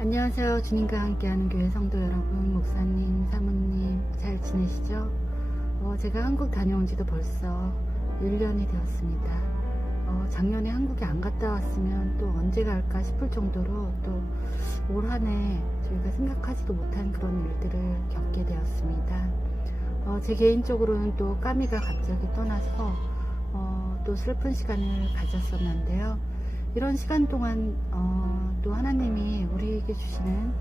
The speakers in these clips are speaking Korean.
안녕하세요. 주님과 함께하는 교회 성도 여러분, 목사님, 사모님 잘 지내시죠? 제가 한국 다녀온 지도 벌써 1년이 되었습니다. 작년에 한국에 안 갔다 왔으면 또 언제 갈까 싶을 정도로 또 올 한 해 저희가 생각하지도 못한 그런 일들을 겪게 되었습니다. 제 개인적으로는 또 까미가 갑자기 떠나서 또 슬픈 시간을 가졌었는데요. 이런 시간 동안 또 하나님이 우리에게 주시는,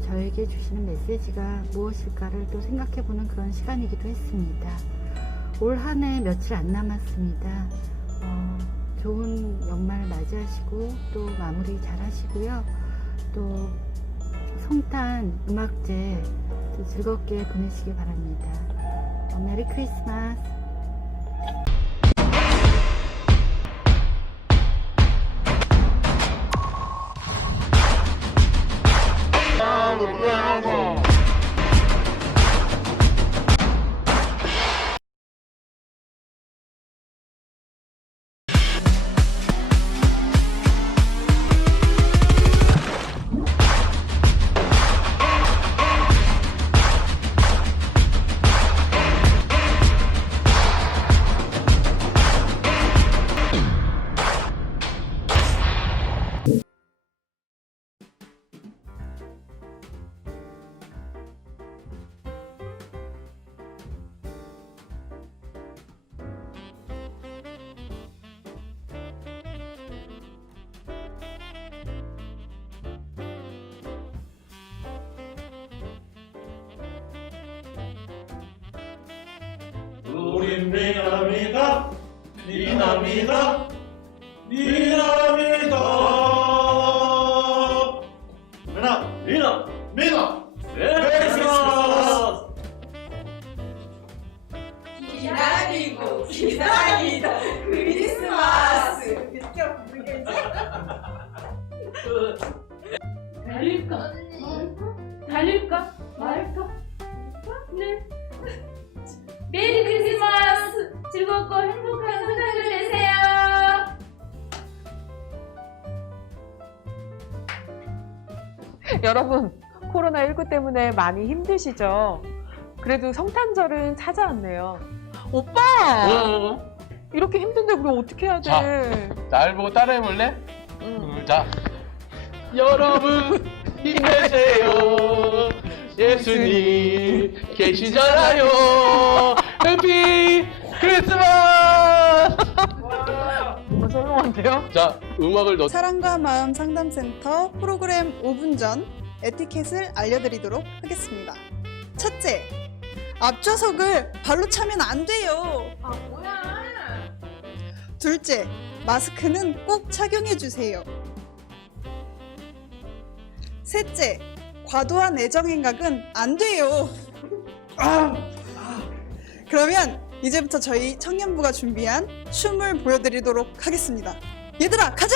저에게 주시는 메시지가 무엇일까를 또 생각해보는 그런 시간이기도 했습니다. 올 한 해 며칠 안 남았습니다. 좋은 연말 맞이하시고 또 마무리 잘 하시고요. 또 성탄 음악제 즐겁게 보내시기 바랍니다. 메리 크리스마스. 우린 미남이다, 미남이다, 미남이다. 미남, 미남, 미남. 메리 크리스마스. 기다리고 기다리던 크리스마스. 느껴 부르겠지? 달릴까? 달릴까? 말까? 네. 메리 크리스마스! 즐겁고 행복한 성탄절 되세요! 여러분, 코로나19 때문에 많이 힘드시죠? 그래도 성탄절은 찾아왔네요. 오빠! 이렇게 힘든데 우리 어떻게 해야 돼? 날 보고 따라해볼래? 응. 자, 여러분 힘내세요. 예수님 계시잖아요. 해피 크리스마스. 설렁한데요? 자, 음악을 넣. 사랑과 마음 상담센터 프로그램 5분 전 에티켓을 알려드리도록 하겠습니다. 첫째, 앞좌석을 발로 차면 안 돼요. 아, 뭐야! 둘째, 마스크는 꼭 착용해 주세요. 셋째, 과도한 애정 행각은 안 돼요. 그러면 이제부터 저희 청년부가 준비한 춤을 보여드리도록 하겠습니다. 얘들아, 가자!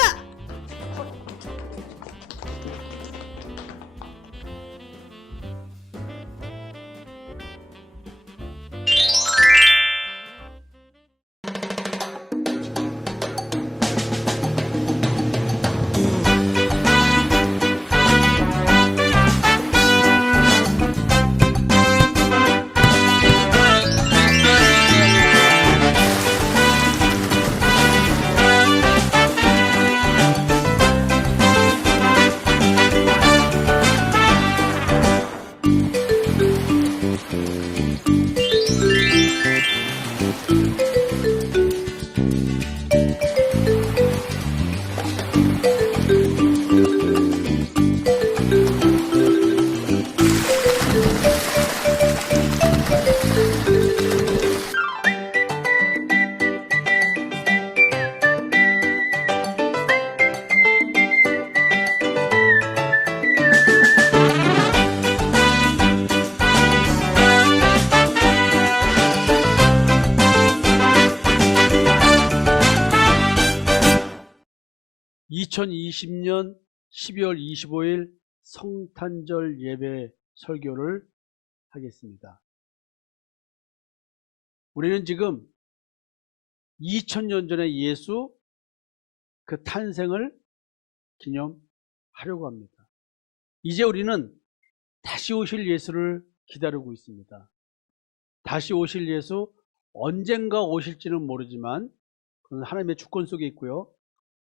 2020년 12월 25일 성탄절 예배 설교를 하겠습니다. 우리는 지금 2000년 전에 예수 그 탄생을 기념하려고 합니다. 이제 우리는 다시 오실 예수를 기다리고 있습니다. 다시 오실 예수, 언젠가 오실지는 모르지만 그건 하나님의 주권 속에 있고요.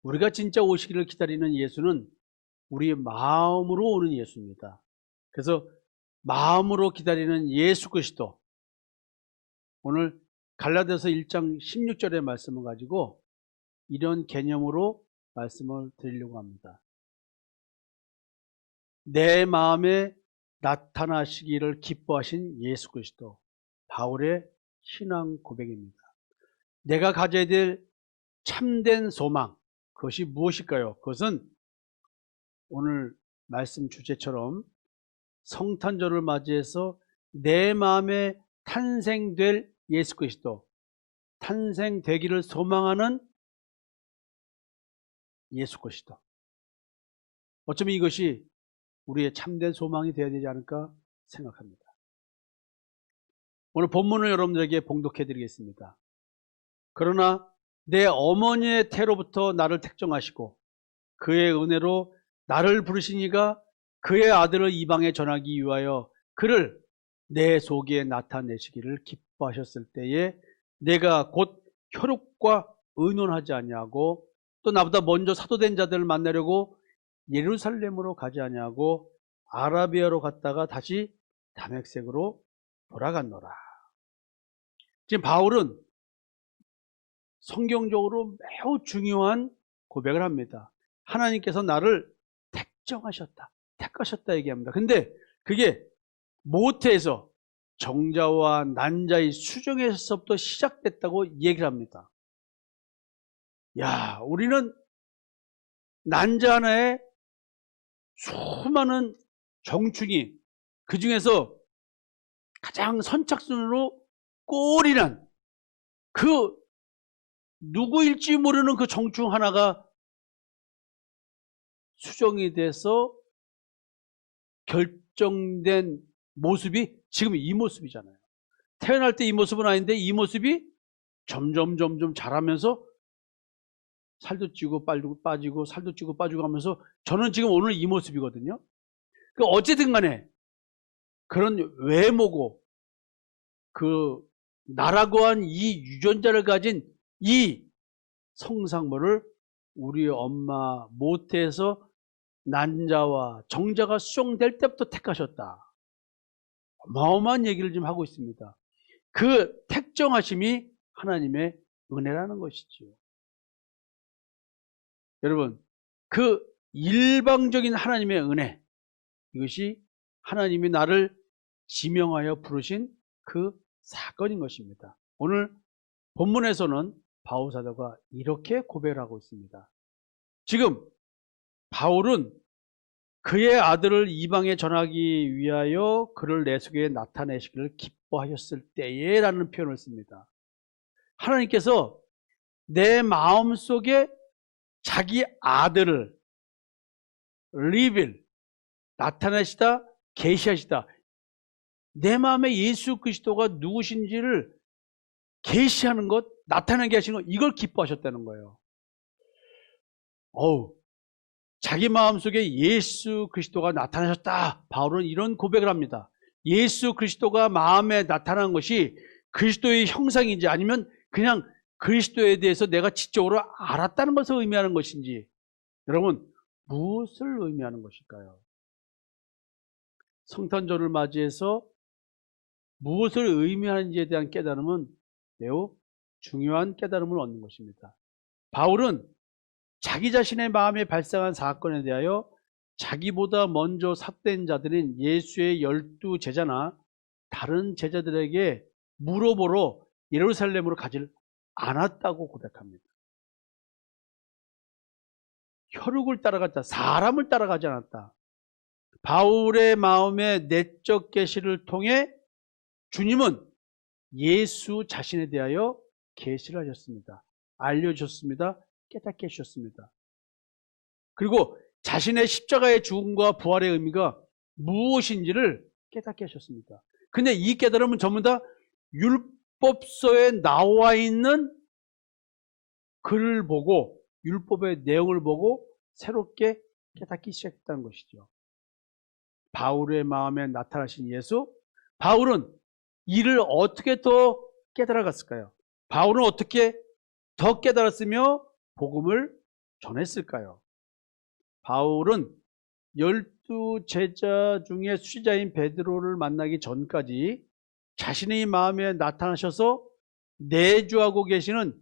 우리가 진짜 오시기를 기다리는 예수는 우리의 마음으로 오는 예수입니다. 그래서 마음으로 기다리는 예수 그리스도, 오늘 갈라디아서 1장 16절의 말씀을 가지고 이런 개념으로 말씀을 드리려고 합니다. 내 마음에 나타나시기를 기뻐하신 예수 그리스도, 바울의 신앙 고백입니다. 내가 가져야 될 참된 소망, 그것이 무엇일까요? 그것은 오늘 말씀 주제처럼 성탄절을 맞이해서 내 마음에 탄생될 예수 그리스도, 탄생되기를 소망하는 예수 그리스도. 어쩌면 이것이 우리의 참된 소망이 되어야 되지 않을까 생각합니다. 오늘 본문을 여러분들에게 봉독해 드리겠습니다. 그러나 내 어머니의 태로부터 나를 택정하시고 그의 은혜로 나를 부르시니가 그의 아들을 이방에 전하기 위하여 그를 내 속에 나타내시기를 기뻐하셨을 때에 내가 곧 혈육과 의논하지 아니하고 또 나보다 먼저 사도된 자들을 만나려고 예루살렘으로 가지 아니하고 아라비아로 갔다가 다시 다메섹으로 돌아갔노라. 지금 바울은 성경적으로 매우 중요한 고백을 합니다. 하나님께서 나를 택정하셨다, 택하셨다 얘기합니다. 근데 그게 모태에서 정자와 난자의 수정에서부터 시작됐다고 얘기를 합니다. 야, 우리는 난자 하나에 수많은 정충이, 그 중에서 가장 선착순으로 꼴이란 그 누구일지 모르는 그 정충 하나가 수정이 돼서 결정된 모습이 지금 이 모습이잖아요. 태어날 때 이 모습은 아닌데 이 모습이 점점 자라면서 살도 찌고 빠지고 살도 찌고 빠지고 하면서 저는 지금 오늘 이 모습이거든요. 그러니까 어쨌든 간에 그런 외모고 그 나라고 한 이 유전자를 가진 이 성상모를 우리 엄마 모태에서 난자와 정자가 수정될 때부터 택하셨다. 어마어마한 얘기를 지금 하고 있습니다. 그 택정하심이 하나님의 은혜라는 것이지요. 여러분, 그 일방적인 하나님의 은혜, 이것이 하나님이 나를 지명하여 부르신 그 사건인 것입니다. 오늘 본문에서는 바울 사도가 이렇게 고백을 하고 있습니다. 지금 바울은 그의 아들을 이방에 전하기 위하여 그를 내 속에 나타내시기를 기뻐하셨을 때에 라는 표현을 씁니다. 하나님께서 내 마음속에 자기 아들을 리빌, 나타내시다, 계시하시다. 내 마음에 예수 그리스도가 누구신지를 계시하는 것, 나타나게 하시는 것, 이걸 기뻐하셨다는 거예요. 자기 마음속에 예수 그리스도가 나타나셨다. 바울은 이런 고백을 합니다. 예수 그리스도가 마음에 나타난 것이 그리스도의 형상인지 아니면 그냥 그리스도에 대해서 내가 지적으로 알았다는 것을 의미하는 것인지, 여러분 무엇을 의미하는 것일까요? 성탄절을 맞이해서 무엇을 의미하는지에 대한 깨달음은 매우 중요한 깨달음을 얻는 것입니다. 바울은 자기 자신의 마음에 발생한 사건에 대하여 자기보다 먼저 삭된 자들인 예수의 12제자나 다른 제자들에게 물어보러 예루살렘으로 가지를 않았다고 고백합니다. 혈육을 따라갔다, 사람을 따라가지 않았다. 바울의 마음의 내적 계시를 통해 주님은 예수 자신에 대하여 계시를 하셨습니다. 알려주셨습니다. 깨닫게 해주셨습니다. 그리고 자신의 십자가의 죽음과 부활의 의미가 무엇인지를 깨닫게 하셨습니다. 근데 이 깨달음은 전부 다 율법서에 나와 있는 글을 보고 율법의 내용을 보고 새롭게 깨닫기 시작했다는 것이죠. 바울의 마음에 나타나신 예수. 바울은 이를 어떻게 더 깨달아갔을까요? 바울은 어떻게 더 깨달았으며 복음을 전했을까요? 바울은 12제자 중에 수제자인 베드로를 만나기 전까지 자신의 마음에 나타나셔서 내주하고 계시는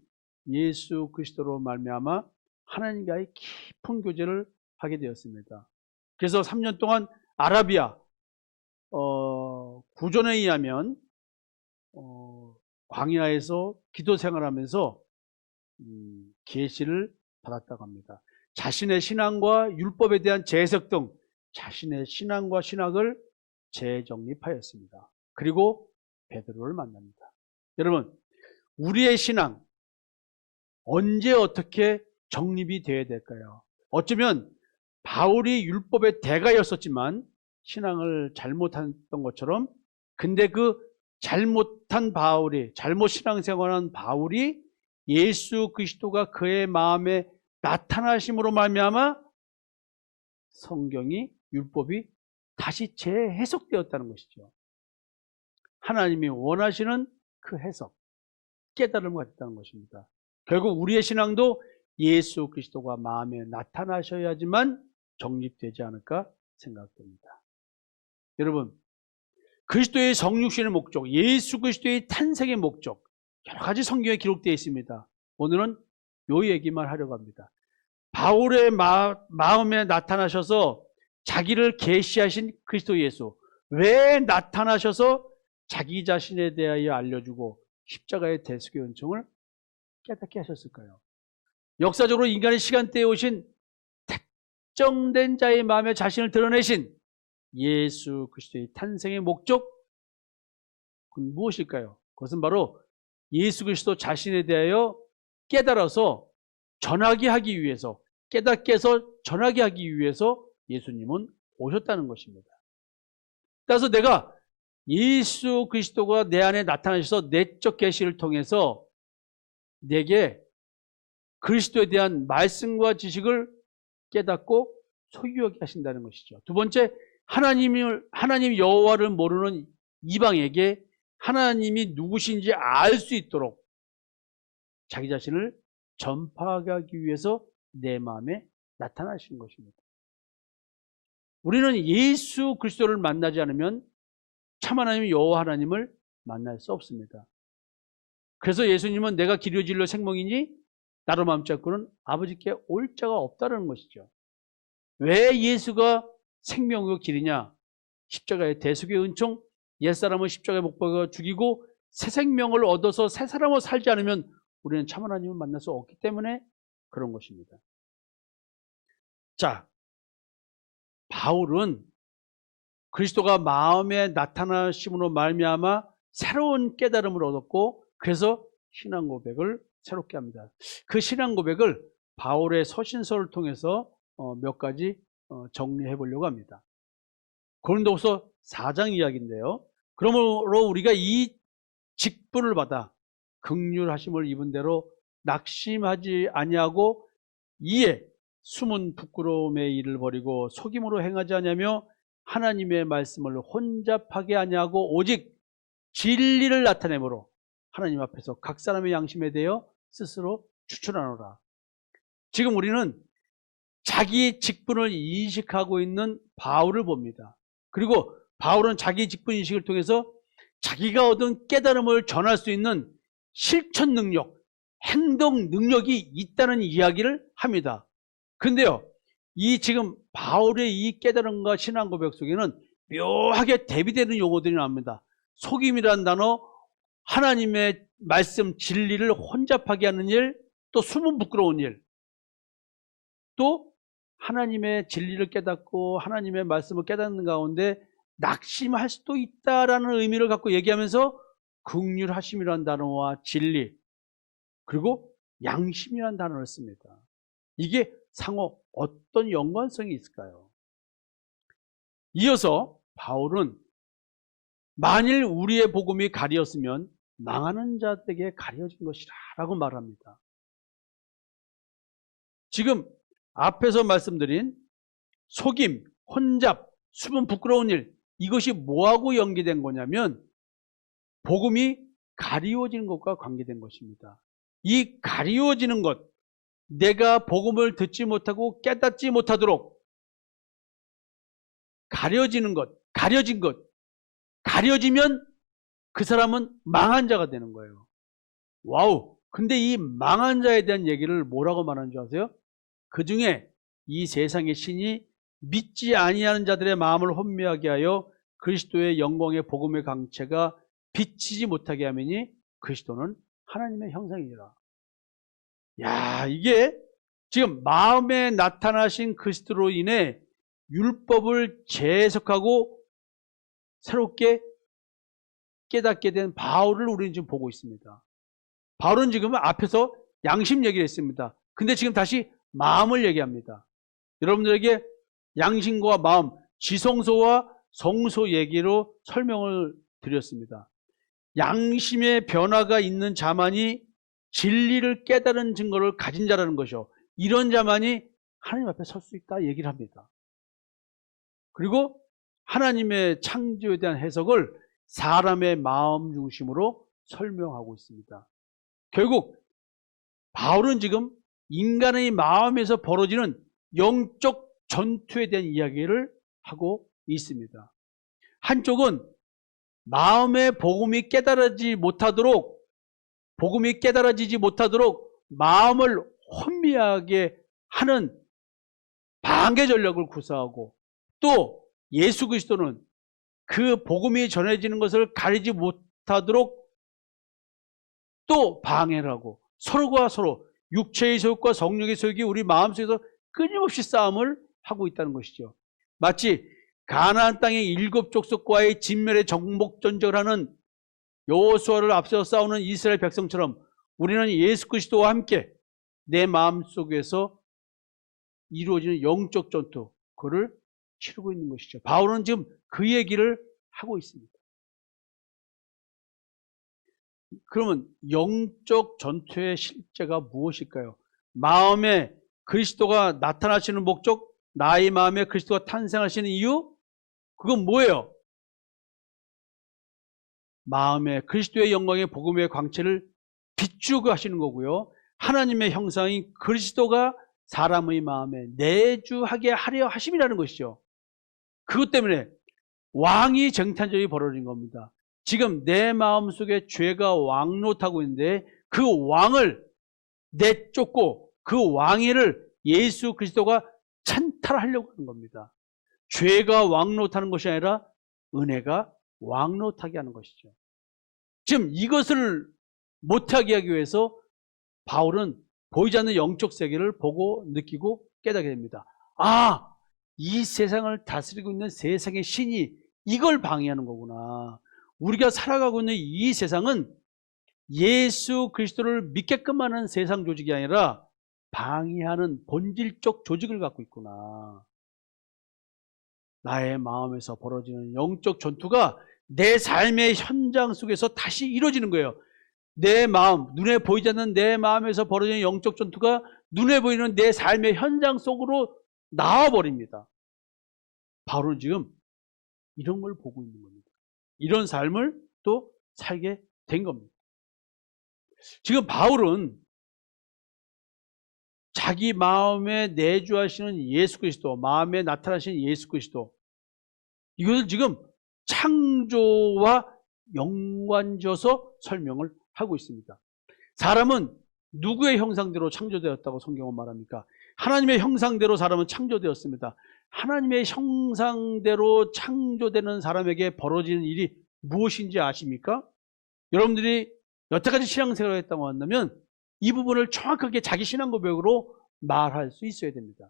예수 그리스도로 말미암아 하나님과의 깊은 교제를 하게 되었습니다. 그래서 3년 동안 아라비아 구전에 의하면 광야에서 기도 생활하면서 계시를 받았다고 합니다. 자신의 신앙과 율법에 대한 재해석 등 자신의 신앙과 신학을 재정립하였습니다. 그리고 베드로를 만납니다. 여러분, 우리의 신앙 언제 어떻게 정립이 되어야 될까요? 어쩌면 바울이 율법의 대가였었지만 신앙을 잘못했던 것처럼, 근데 그 잘못한 바울이, 잘못 신앙생활한 바울이 예수 그리스도가 그의 마음에 나타나심으로 말미암아 성경이, 율법이 다시 재해석되었다는 것이죠. 하나님이 원하시는 그 해석, 깨달음을 가졌다는 것입니다. 결국 우리의 신앙도 예수 그리스도가 마음에 나타나셔야지만 정립되지 않을까 생각됩니다. 여러분, 그리스도의 성육신의 목적, 예수 그리스도의 탄생의 목적, 여러 가지 성경에 기록되어 있습니다. 오늘은 요 얘기만 하려고 합니다. 바울의 마음에 나타나셔서 자기를 계시하신 그리스도 예수, 왜 나타나셔서 자기 자신에 대하여 알려주고 십자가의 대속의 은총을 깨닫게 하셨을까요? 역사적으로 인간의 시간대에 오신 특정된 자의 마음에 자신을 드러내신 예수 그리스도의 탄생의 목적, 그건 무엇일까요? 그것은 바로 예수 그리스도 자신에 대하여 깨달아서 전하게 하기 위해서, 깨닫게 해서 전하게 하기 위해서 예수님은 오셨다는 것입니다. 따라서 내가 예수 그리스도가 내 안에 나타나셔서 내적 계시를 통해서 내게 그리스도에 대한 말씀과 지식을 깨닫고 소유하게 하신다는 것이죠. 두 번째, 하나님 여호와를 모르는 이방에게 하나님이 누구신지 알 수 있도록 자기 자신을 전파하기 위해서 내 마음에 나타나신 것입니다. 우리는 예수 그리스도를 만나지 않으면 참 하나님 여호와 하나님을 만날 수 없습니다. 그래서 예수님은 내가 길이요 진리요 생명이니 나로 마음 잡고는 아버지께 올 자가 없다는 것이죠. 왜 예수가 생명이고 길이냐? 십자가의 대속의 은총, 옛사람을 십자가에 못 박아 죽이고 새 생명을 얻어서 새 사람으로 살지 않으면 우리는 참 하나님을 만날 수 없기 때문에 그런 것입니다. 자, 바울은 그리스도가 마음에 나타나심으로 말미암아 새로운 깨달음을 얻었고, 그래서 신앙 고백을 새롭게 합니다. 그 신앙 고백을 바울의 서신서를 통해서 몇 가지 정리해 보려고 합니다. 고린도후서 4장 이야기인데요. 그러므로 우리가 이 직분을 받아 긍휼하심을 입은 대로 낙심하지 아니하고 이에 숨은 부끄러움의 일을 버리고 속임으로 행하지 아니하며 하나님의 말씀을 혼잡하게 아니하고 오직 진리를 나타내므로 하나님 앞에서 각 사람의 양심에 대하여 스스로 추천하노라. 지금 우리는 자기 직분을 인식하고 있는 바울을 봅니다. 그리고 바울은 자기 직분 인식을 통해서 자기가 얻은 깨달음을 전할 수 있는 실천 능력, 행동 능력이 있다는 이야기를 합니다. 근데요, 이 지금 바울의 이 깨달음과 신앙 고백 속에는 묘하게 대비되는 용어들이 나옵니다. 속임이라는 단어, 하나님의 말씀 진리를 혼잡하게 하는 일, 또 숨은 부끄러운 일, 또 하나님의 진리를 깨닫고 하나님의 말씀을 깨닫는 가운데 낙심할 수도 있다라는 의미를 갖고 얘기하면서 긍휼하심이라는 단어와 진리, 그리고 양심이라는 단어를 씁니다. 이게 상호 어떤 연관성이 있을까요? 이어서 바울은 만일 우리의 복음이 가리었으면 망하는 자들에게 가려진 것이라 라고 말합니다. 지금 앞에서 말씀드린 속임, 혼잡, 숨은 부끄러운 일, 이것이 뭐하고 연계된 거냐면 복음이 가리워지는 것과 관계된 것입니다. 이 가리워지는 것, 내가 복음을 듣지 못하고 깨닫지 못하도록 가려지는 것, 가려진 것, 가려지면 그 사람은 망한 자가 되는 거예요. 와우! 근데 이 망한 자에 대한 얘기를 뭐라고 말하는 줄 아세요? 그 중에 이 세상의 신이 믿지 아니하는 자들의 마음을 혼미하게 하여 그리스도의 영광의 복음의 강체가 비치지 못하게 하매니 그리스도는 하나님의 형상이니라. 야, 이게 지금 마음에 나타나신 그리스도로 인해 율법을 재해석하고 새롭게 깨닫게 된 바울을 우리는 지금 보고 있습니다. 바울은 지금 앞에서 양심 얘기를 했습니다. 근데 지금 다시 마음을 얘기합니다. 여러분들에게 양심과 마음, 지성소와 성소 얘기로 설명을 드렸습니다. 양심의 변화가 있는 자만이 진리를 깨달은 증거를 가진 자라는 것이요. 이런 자만이 하나님 앞에 설 수 있다 얘기를 합니다. 그리고 하나님의 창조에 대한 해석을 사람의 마음 중심으로 설명하고 있습니다. 결국 바울은 지금 인간의 마음에서 벌어지는 영적 전투에 대한 이야기를 하고 있습니다. 한쪽은 마음의 복음이 깨달아지지 못하도록 마음을 혼미하게 하는 방해 전략을 구사하고, 또 예수 그리스도는 그 복음이 전해지는 것을 가리지 못하도록 또 방해를 하고, 서로가 서로 육체의 소욕과 성령의 소욕이 우리 마음속에서 끊임없이 싸움을 하고 있다는 것이죠. 마치 가나안 땅의 7 족속과의 진멸의 정복전쟁을 하는 여호수아를 앞세워 싸우는 이스라엘 백성처럼 우리는 예수 그리스도와 함께 내 마음속에서 이루어지는 영적 전투, 그를 치르고 있는 것이죠. 바울은 지금 그 얘기를 하고 있습니다. 그러면 영적 전투의 실제가 무엇일까요? 마음에 그리스도가 나타나시는 목적, 나의 마음에 그리스도가 탄생하시는 이유, 그건 뭐예요? 마음에 그리스도의 영광의 복음의 광채를 비추고 하시는 거고요. 하나님의 형상인 그리스도가 사람의 마음에 내주하게 하려 하심이라는 것이죠. 그것 때문에 왕위 쟁탈전이 벌어진 겁니다. 지금 내 마음속에 죄가 왕노타고 있는데 그 왕을 내쫓고 그 왕위를 예수 그리스도가 찬탈하려고 하는 겁니다. 죄가 왕노타는 것이 아니라 은혜가 왕노타게 하는 것이죠. 지금 이것을 못하게 하기 위해서 바울은 보이지 않는 영적 세계를 보고 느끼고 깨닫게 됩니다. 아, 이 세상을 다스리고 있는 세상의 신이 이걸 방해하는 거구나. 우리가 살아가고 있는 이 세상은 예수 그리스도를 믿게끔 하는 세상 조직이 아니라 방해하는 본질적 조직을 갖고 있구나. 나의 마음에서 벌어지는 영적 전투가 내 삶의 현장 속에서 다시 이루어지는 거예요. 내 마음, 눈에 보이지 않는 내 마음에서 벌어지는 영적 전투가 눈에 보이는 내 삶의 현장 속으로 나와버립니다. 바울은 지금 이런 걸 보고 있는 겁니다. 이런 삶을 또 살게 된 겁니다. 지금 바울은 자기 마음에 내주하시는 예수 그리스도, 마음에 나타나시는 예수 그리스도, 이것을 지금 창조와 연관지어서 설명을 하고 있습니다. 사람은 누구의 형상대로 창조되었다고 성경은 말합니까? 하나님의 형상대로 사람은 창조되었습니다. 하나님의 형상대로 창조되는 사람에게 벌어지는 일이 무엇인지 아십니까? 여러분들이 여태까지 신앙생활을 했다고 한다면 이 부분을 정확하게 자기 신앙 고백으로 말할 수 있어야 됩니다.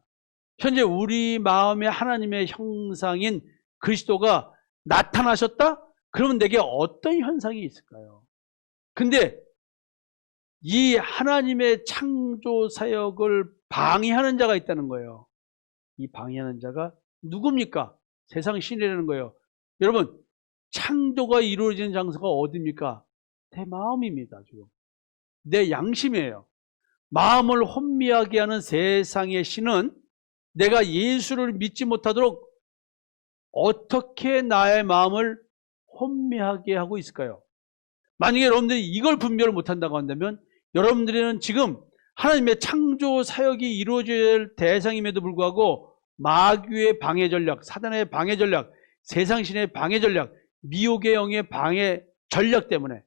현재 우리 마음에 하나님의 형상인 그리스도가 나타나셨다? 그러면 내게 어떤 현상이 있을까요? 근데 이 하나님의 창조 사역을 방해하는 자가 있다는 거예요. 이 방해하는 자가 누굽니까? 세상 신이라는 거예요. 여러분, 창조가 이루어지는 장소가 어디입니까? 내 마음입니다. 지금 내 양심이에요. 마음을 혼미하게 하는 세상의 신은 내가 예수를 믿지 못하도록 어떻게 나의 마음을 혼미하게 하고 있을까요? 만약에 여러분들이 이걸 분별을 못한다고 한다면 여러분들은 지금 하나님의 창조 사역이 이루어져야 할 대상임에도 불구하고 마귀의 방해 전략, 사단의 방해 전략, 세상신의 방해 전략, 미혹의 영의 방해 전략 때문에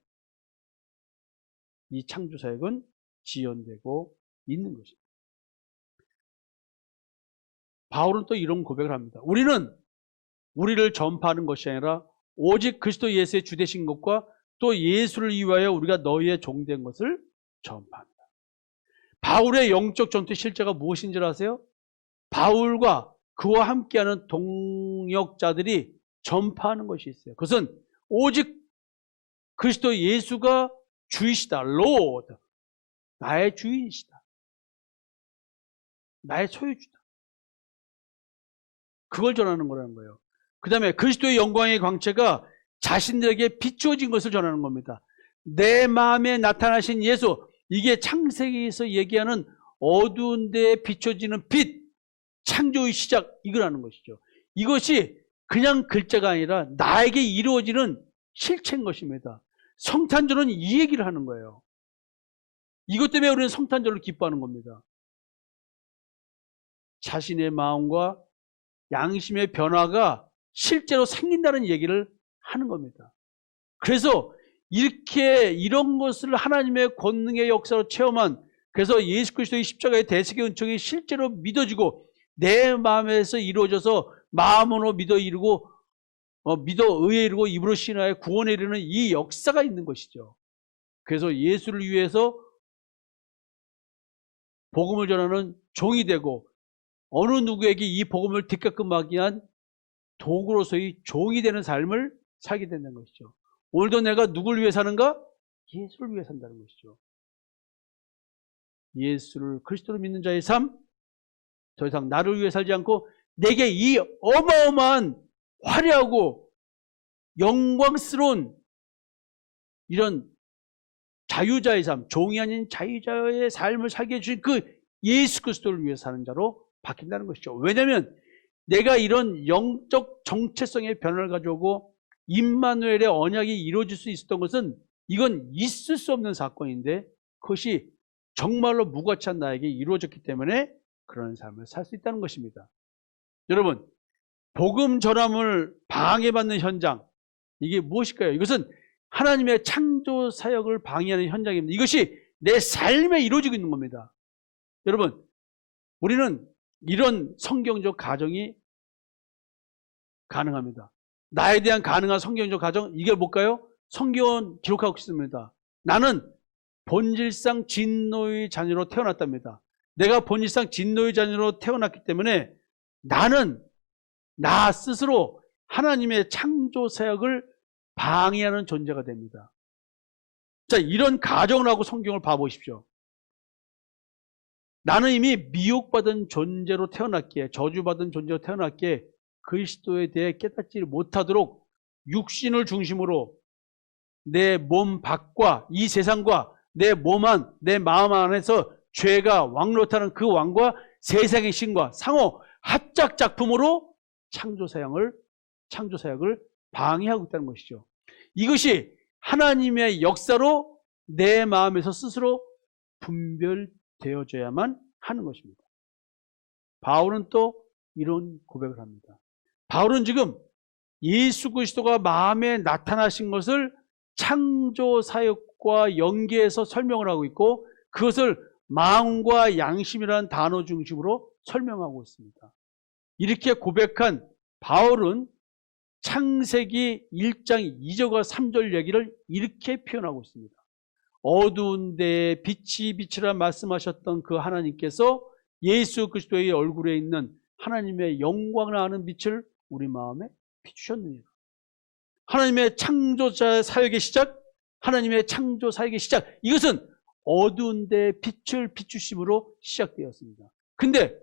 이 창조 사역은 지연되고 있는 것입니다. 바울은 또 이런 고백을 합니다. 우리는 우리를 전파하는 것이 아니라 오직 그리스도 예수의 주되신 것과 또 예수를 위하여 우리가 너희의 종된 것을 전파합니다. 바울의 영적 전투 실제가 무엇인 줄 아세요? 바울과 그와 함께하는 동역자들이 전파하는 것이 있어요. 그것은 오직 그리스도 예수가 주이시다. Lord. 나의 주인이시다. 나의 소유주다. 그걸 전하는 거라는 거예요. 그 다음에 그리스도의 영광의 광채가 자신들에게 비추어진 것을 전하는 겁니다. 내 마음에 나타나신 예수, 이게 창세기에서 얘기하는 어두운 데에 비춰지는 빛, 창조의 시작, 이거라는 것이죠. 이것이 그냥 글자가 아니라 나에게 이루어지는 실체인 것입니다. 성탄절은 이 얘기를 하는 거예요. 이것 때문에 우리는 성탄절을 기뻐하는 겁니다. 자신의 마음과 양심의 변화가 실제로 생긴다는 얘기를 하는 겁니다. 그래서 이런 것을 하나님의 권능의 역사로 체험한, 그래서 예수 그리스도의 십자가의 대속의 은총이 실제로 믿어지고 내 마음에서 이루어져서 마음으로 믿어 이루고 믿어 의에 이르고 입으로 신하여 구원에 이르는 이 역사가 있는 것이죠. 그래서 예수를 위해서 복음을 전하는 종이 되고 어느 누구에게 이 복음을 뒷가끔하기 위한 도구로서의 종이 되는 삶을 살게 된다는 것이죠. 오늘도 내가 누굴 위해 사는가? 예수를 위해 산다는 것이죠. 예수를, 그리스도를 믿는 자의 삶, 더 이상 나를 위해 살지 않고 내게 이 어마어마한 화려하고 영광스러운 이런 자유자의 삶, 종이 아닌 자유자의 삶을 살게 해주신 그 예수 그리스도를 위해 사는 자로 바뀐다는 것이죠. 왜냐하면 내가 이런 영적 정체성의 변화를 가져오고 임마누엘의 언약이 이루어질 수 있었던 것은 이건 있을 수 없는 사건인데 그것이 정말로 무가치한 나에게 이루어졌기 때문에 그런 삶을 살 수 있다는 것입니다. 여러분, 복음 전함을 방해받는 현장, 이게 무엇일까요? 이것은 하나님의 창조 사역을 방해하는 현장입니다. 이것이 내 삶에 이루어지고 있는 겁니다. 여러분, 우리는 이런 성경적 가정이 가능합니다. 나에 대한 가능한 성경적 가정, 이게 뭘까요? 성경은 기록하고 있습니다. 나는 본질상 진노의 자녀로 태어났답니다. 내가 본질상 진노의 자녀로 태어났기 때문에 나는 나 스스로 하나님의 창조 사역을 방해하는 존재가 됩니다. 자, 이런 가정을 하고 성경을 봐보십시오. 나는 이미 미혹받은 존재로 태어났기에, 저주받은 존재로 태어났기에 그리스도에 대해 깨닫지 못하도록 육신을 중심으로 내 몸 밖과 이 세상과 내 몸 안, 내 마음 안에서 죄가 왕노릇하는 그 왕과 세상의 신과 상호 합작 작품으로 창조 사역을 방해하고 있다는 것이죠. 이것이 하나님의 역사로 내 마음에서 스스로 분별되어져야만 하는 것입니다. 바울은 또 이런 고백을 합니다. 바울은 지금 예수 그리스도가 마음에 나타나신 것을 창조 사역과 연계해서 설명을 하고 있고 그것을 마음과 양심이라는 단어 중심으로 설명하고 있습니다. 이렇게 고백한 바울은 창세기 1장 2절과 3절 얘기를 이렇게 표현하고 있습니다. 어두운 데에 빛이 비치라 말씀하셨던 그 하나님께서 예수 그리스도의 얼굴에 있는 하나님의 영광을 아는 빛을 우리 마음에 비추셨느니라. 하나님의 창조자 사역의 시작, 하나님의 창조 사역의 시작, 이것은 어두운 데에 빛을 비추심으로 시작되었습니다. 근데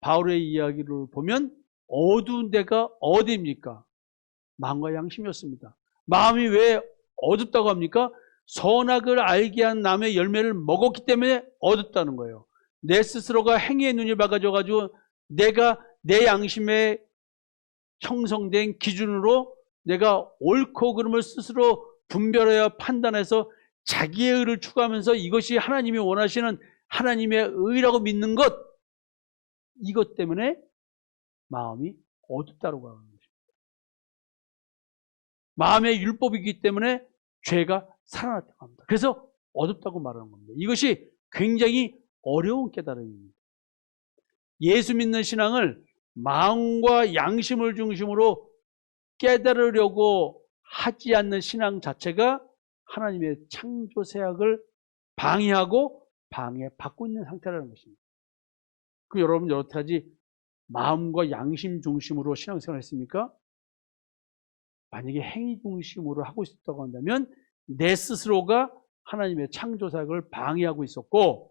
바울의 이야기를 보면 어두운 데가 어디입니까? 마음과 양심이었습니다. 마음이 왜 어둡다고 합니까? 선악을 알게 한 나무의 열매를 먹었기 때문에 어둡다는 거예요. 내 스스로가 행위의 눈이 밝아져가지고 내가 내 양심에 형성된 기준으로 내가 옳고 그름을 스스로 분별하여 판단해서 자기의 의를 추구하면서 이것이 하나님이 원하시는 하나님의 의라고 믿는 것, 이것 때문에 마음이 어둡다고 하는 것입니다. 마음의 율법이기 때문에 죄가 살아났다고 합니다. 그래서 어둡다고 말하는 겁니다. 이것이 굉장히 어려운 깨달음입니다. 예수 믿는 신앙을 마음과 양심을 중심으로 깨달으려고 하지 않는 신앙 자체가 하나님의 창조 세약을 방해하고 방해받고 있는 상태라는 것입니다. 그 여러분 여태까지 마음과 양심 중심으로 신앙생활을 했습니까? 만약에 행위 중심으로 하고 있었다고 한다면 내 스스로가 하나님의 창조 사역을 방해하고 있었고,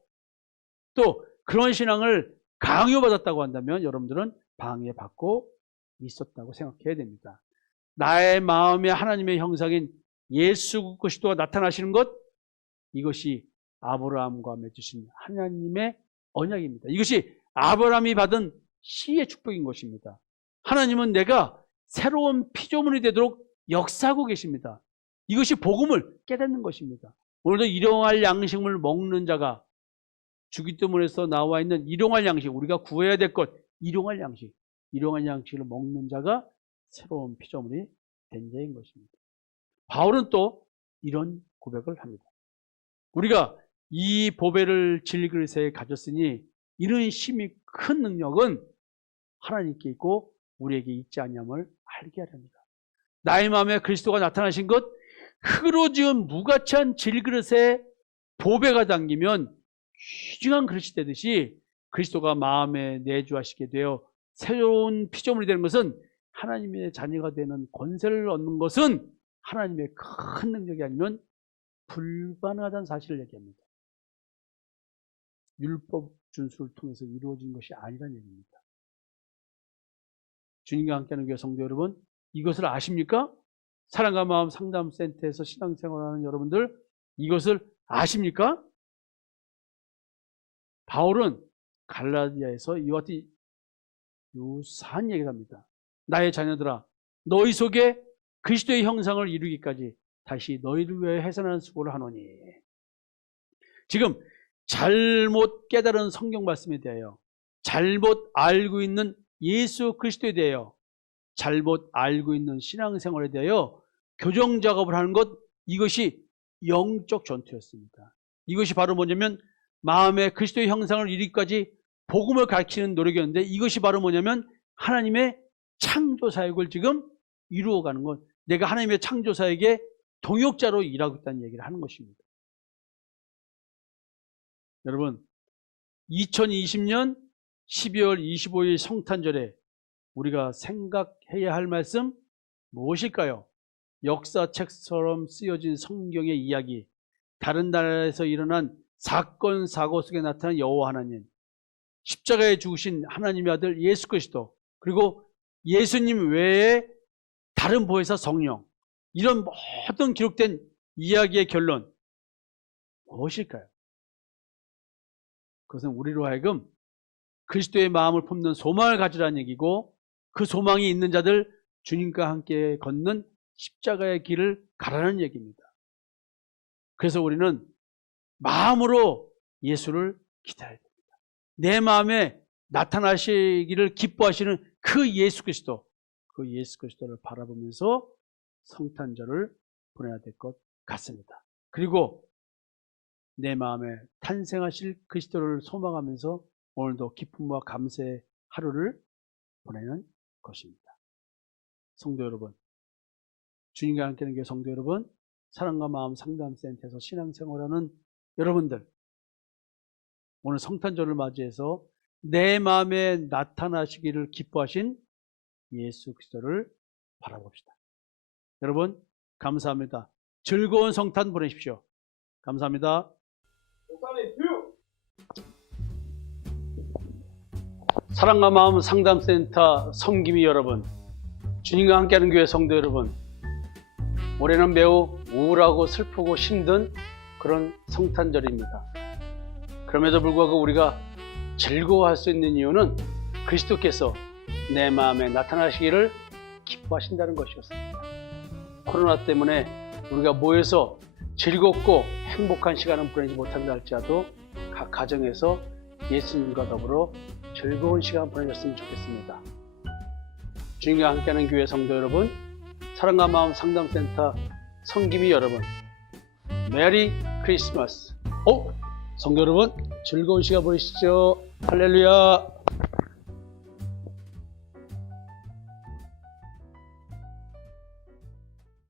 또 그런 신앙을 강요받았다고 한다면 여러분들은 방해받고 있었다고 생각해야 됩니다. 나의 마음에 하나님의 형상인 예수 그리스도가 나타나시는 것, 이것이 아브라함과 맺으신 하나님의 언약입니다. 이것이 아브라함이 받은 시의 축복인 것입니다. 하나님은 내가 새로운 피조물이 되도록 역사하고 계십니다. 이것이 복음을 깨닫는 것입니다. 오늘도 일용할 양식을 먹는 자가, 주기도문에서 나와 있는 일용할 양식, 우리가 구해야 될 것, 일용할 양식, 일용할 양식을 먹는 자가 새로운 피조물이 된 자인 것입니다. 바울은 또 이런 고백을 합니다. 우리가 이 보배를 질그릇에 가졌으니 이런 심히 큰 능력은 하나님께 있고 우리에게 있지 아니함을 알게 하렵니다. 나의 마음에 그리스도가 나타나신 것, 흙으로 지은 무가치한 질그릇에 보배가 담기면 귀중한 그릇이 되듯이 그리스도가 마음에 내주하시게 되어 새로운 피조물이 되는 것은, 하나님의 자녀가 되는 권세를 얻는 것은 하나님의 큰 능력이 아니면 불가능하다는 사실을 얘기합니다. 율법 준수를 통해서 이루어진 것이 아니라는 얘기입니다. 주님과 함께하는 교회 성도 여러분, 이것을 아십니까? 사랑과 마음 상담센터에서 신앙생활하는 여러분들, 이것을 아십니까? 바울은 갈라디아에서 이와 같이 유사한 얘기를 합니다. 나의 자녀들아, 너희 속에 그리스도의 형상을 이루기까지 다시 너희를 위해 해산하는 수고를 하노니. 지금 잘못 깨달은 성경 말씀에 대하여, 잘못 알고 있는 예수 그리스도에 대하여, 잘못 알고 있는 신앙생활에 대하여 교정 작업을 하는 것, 이것이 영적 전투였습니다. 이것이 바로 뭐냐면 마음에 그리스도의 형상을 이루기까지 복음을 가르치는 노력이었는데, 이것이 바로 뭐냐면 하나님의 창조 사역을 지금 이루어가는 것, 내가 하나님의 창조 사역의 동역자로 일하고 있다는 얘기를 하는 것입니다. 여러분, 2020년 12월 25일 성탄절에 우리가 생각해야 할 말씀 무엇일까요? 역사책처럼 쓰여진 성경의 이야기, 다른 나라에서 일어난 사건 사고 속에 나타난 여호와 하나님, 십자가에 죽으신 하나님의 아들 예수 그리스도, 그리고 예수님 외에 다른 보혜사 성령, 이런 모든 기록된 이야기의 결론 무엇일까요? 그것은 우리로 하여금 그리스도의 마음을 품는 소망을 가지라는 얘기고, 그 소망이 있는 자들 주님과 함께 걷는 십자가의 길을 가라는 얘기입니다. 그래서 우리는 마음으로 예수를 기다려야 됩니다. 내 마음에 나타나시기를 기뻐하시는 그 예수 그리스도, 그 예수 그리스도를 바라보면서 성탄절을 보내야 될 것 같습니다. 그리고 내 마음에 탄생하실 그리스도를 소망하면서 오늘도 기쁨과 감사의 하루를 보내는 것입니다. 성도 여러분, 주님과 함께하는 교회 성도 여러분, 사랑과 마음 상담센터에서 신앙생활하는 여러분들, 오늘 성탄절을 맞이해서 내 마음에 나타나시기를 기뻐하신 예수 그리스도를 바라봅시다. 여러분, 감사합니다. 즐거운 성탄 보내십시오. 감사합니다. 사랑과 마음 상담센터 섬김이 여러분, 주님과 함께하는 교회 성도 여러분, 올해는 매우 우울하고 슬프고 힘든 그런 성탄절입니다. 그럼에도 불구하고 우리가 즐거워할 수 있는 이유는 그리스도께서 내 마음에 나타나시기를 기뻐하신다는 것이었습니다. 코로나 때문에 우리가 모여서 즐겁고 행복한 시간을 보내지 못한다 할지라도 각 가정에서 예수님과 더불어 즐거운 시간 보내셨으면 좋겠습니다. 주님과 함께하는 교회 성도 여러분, 사랑과 마음 상담센터 성김이 여러분, 메리 크리스마스. 성도 여러분, 즐거운 시간 보내시죠. 할렐루야.